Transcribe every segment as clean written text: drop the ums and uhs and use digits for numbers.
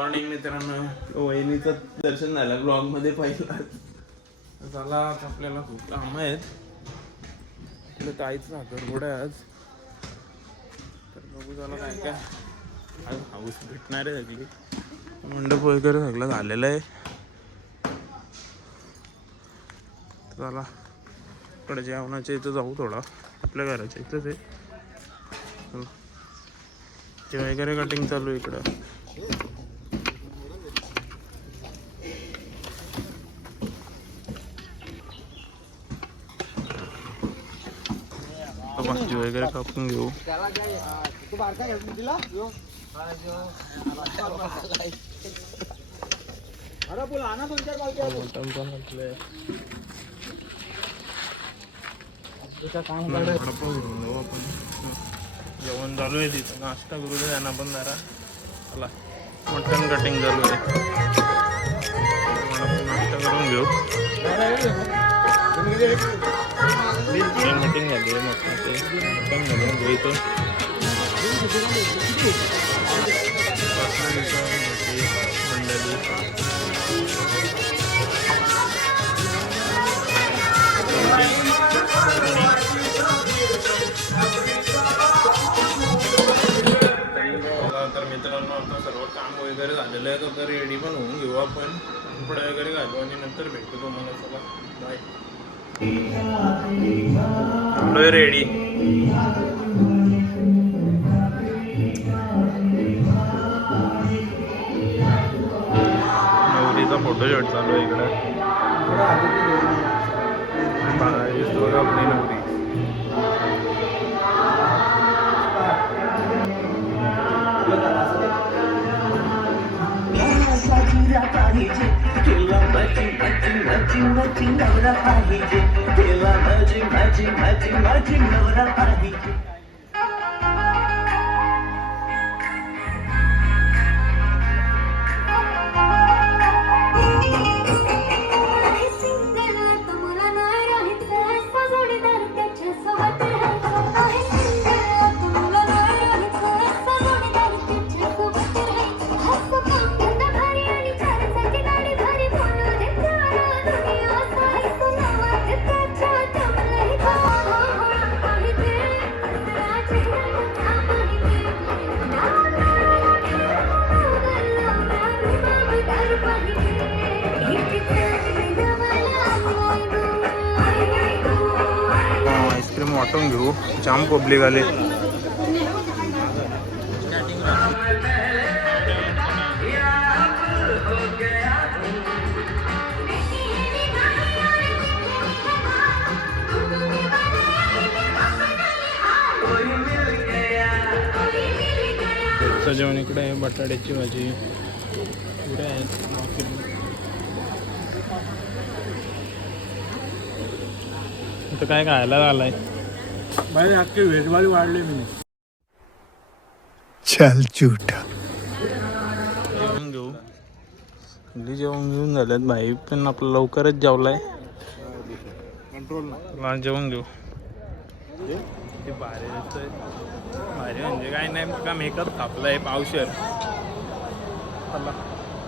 Morning मित्रांनो, वहिनीचं दर्शन झालं blog मध्ये पहिला. झाला आपल्याला खूप काम आहेत. आपलं ताईचं साखरपुडा आहे आज, तर बघू झालं काय काय आज हाऊस भेटणार आहे. सगळी मंडप वगैरे सगळं झालेलं आहे. चला इकडे जेवणाच्या इथं जाऊ, थोडा आपल्या घराच्या इथंच आहे. ते वगैरे कटिंग चालू आहे इकडं. भाजी वगैरे कापून घेऊ. जेवण चालू आहे तिथं, नाश्ता करू दे त्यांना पण जरा. चला मटन कटिंग चालू आहे, नाश्ता करून घेऊ. मीटिंग झाली आहे मटणाचे, मटण घालून घ्यायचं. मंडळी तर मित्रांनो, आता सर्व काम वगैरे झालेलं आहे. तर रेडी पण होऊन घेऊ आपण, कपडे वगैरे घालू आणि नंतर भेटतो तुम्हाला. चला बाय. रेडी नवरीचा फोटोशूट चालू आहे इकडे. आपली नवरी नवरा पाहिजे, देवा माझी माझी माझी माझी नवरा पाहिजे. आईस्क्रीम वाटून घेऊ, जाम पब्लिक आले. जेवण इकडे आहे, बटाट्याची भाजी पुढे आहेत. इथं काय खायला झालंय बाई, अख्खी व्हेजवाली वाढली. मी चल झूठा. जेवण घेऊ, जेवण घेऊन झाल्यात. भाई पण आपलं लवकरच जेवलाय. कंट्रोल जेवण घेऊ. ते भारी भारी म्हणजे काय नाही का, मेकअप थापलाय पावशर. चला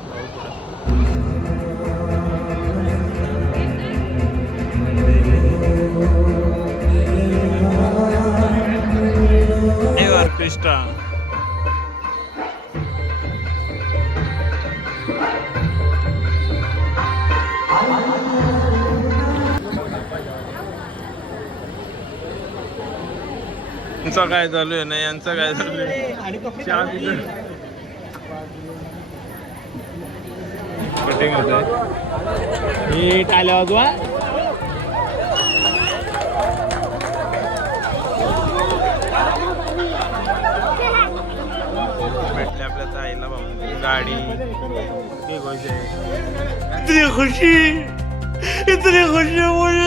जाऊ पुढं. ऑर्केस्ट्रा यांचा काय चालू आहे ना, यांचं काय चालू आहे. कटिंग होत आहे. ही टाळ्या वाजवा. भेटले आपल्या ताईला भाऊ गाडी. इतनी खुशी, इतनी खुशी मुझे.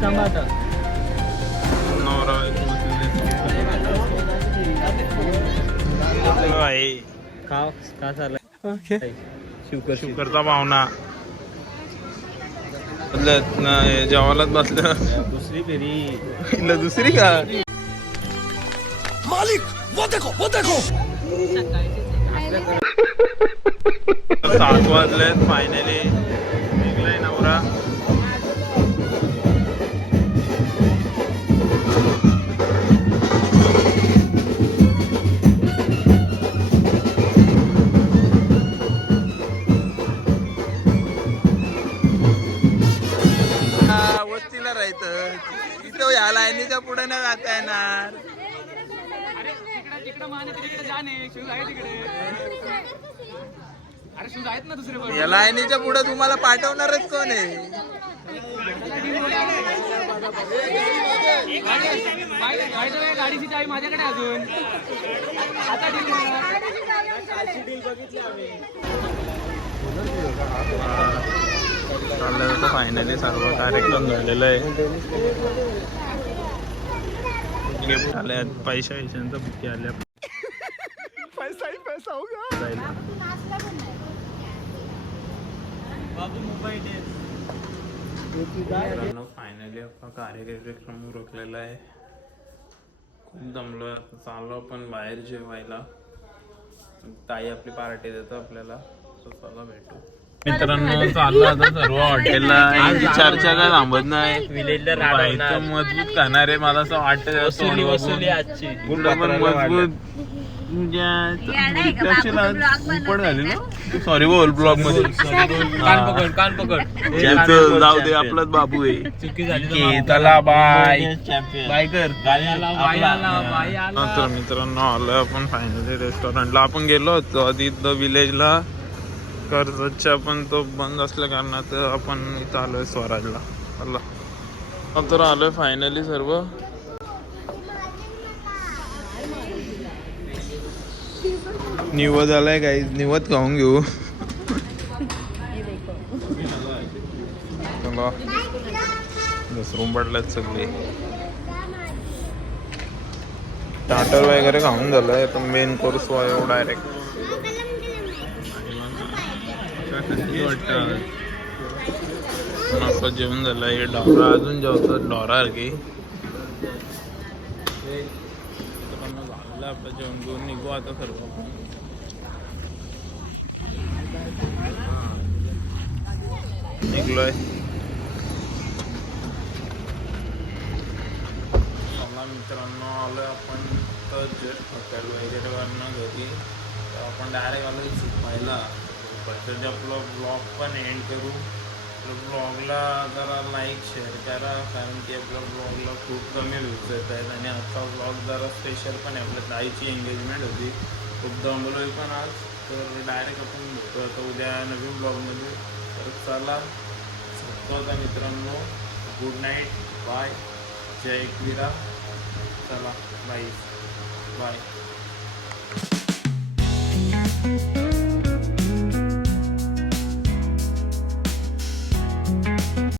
टमाटर भाई का चाललंय ओके शुकर शुकरचा पाहुणा जेवायलाच बसलं दुसरी फेरी हिला दुसरी का मालिक 7 वाजलेत फायनली निघलाय नवरा वस्तीला राहायचं इथं या लाईनीच्या पुढे नाही जाता येणार या लाईनीच्या पुढे तुम्हाला पाठवणारच कोण आहे गाडीची चावी माझ्याकडे अजून चाललं होतं फायनली सर्व कार्यक्रम झालेला आहे गिफ्ट आले पैशांचं बुके आल्या पैसा होगा फायनली आपला कार्यक्रम रोखलेला आहे खूप दमलोय आता चाललो आपण बाहेर जेवायला ताई आपली पार्टी देतो आपल्याला चला भेटू मित्रांनो चाललो आता सर्व हॉटेलला चर्चा काय थांबत नाही विलेजला मजबूत खाणार आहे मला असं वाटत वसुली आजची मजबूत पण झाली ना सॉरी बोल ब्लॉग मध्ये कान पकड जाऊ दे आपलाच बाबू आहे चुकी झाली चला बाय बाय कर आला मित्रांनो आलोय आपण फायनली रेस्टॉरंटला आपण गेलो होतो आधी विलेजला कर्जतच्या पण तो बंद असल्या कारणात आपण इथं आलोय स्वराजला चला तर आलोय फायनली सर्व निवद आलाय काही निवद खाऊन घेऊ चला घसरून पडल्यात सगळे स्टार्टर वगैरे खाऊन झालंय पण मेन कोर्स वायो डायरेक्ट वाटतं जेवण झालंय डॉरा अजून जेवतात डॉरा की आपलं जेवण घेऊन निघू आता सर्व निघलोय मित्रांनो आलोय आपण तर हॉटेल वगैरे वरनं घरी तर आपण डायरेक्ट आलोय झोपायला झोपायचं आपलं ब्लॉग पण एंड करू ब्लॉगला जरा लाईक शेअर करा कारण की आपल्या ब्लॉगला खूप कमी व्ह्यूज येत आहेत आणि आजचा ब्लॉग जरा स्पेशल पण आहे आपल्या ताईची एंगेजमेंट होती खूप दमलोय पण आज तर डायरेक्ट आपण भेटू आता उद्या नवीन ब्लॉगमध्ये तर चला झोपतो आता मित्रांनो गुड नाईट बाय जय एकविरा चला बाय बाय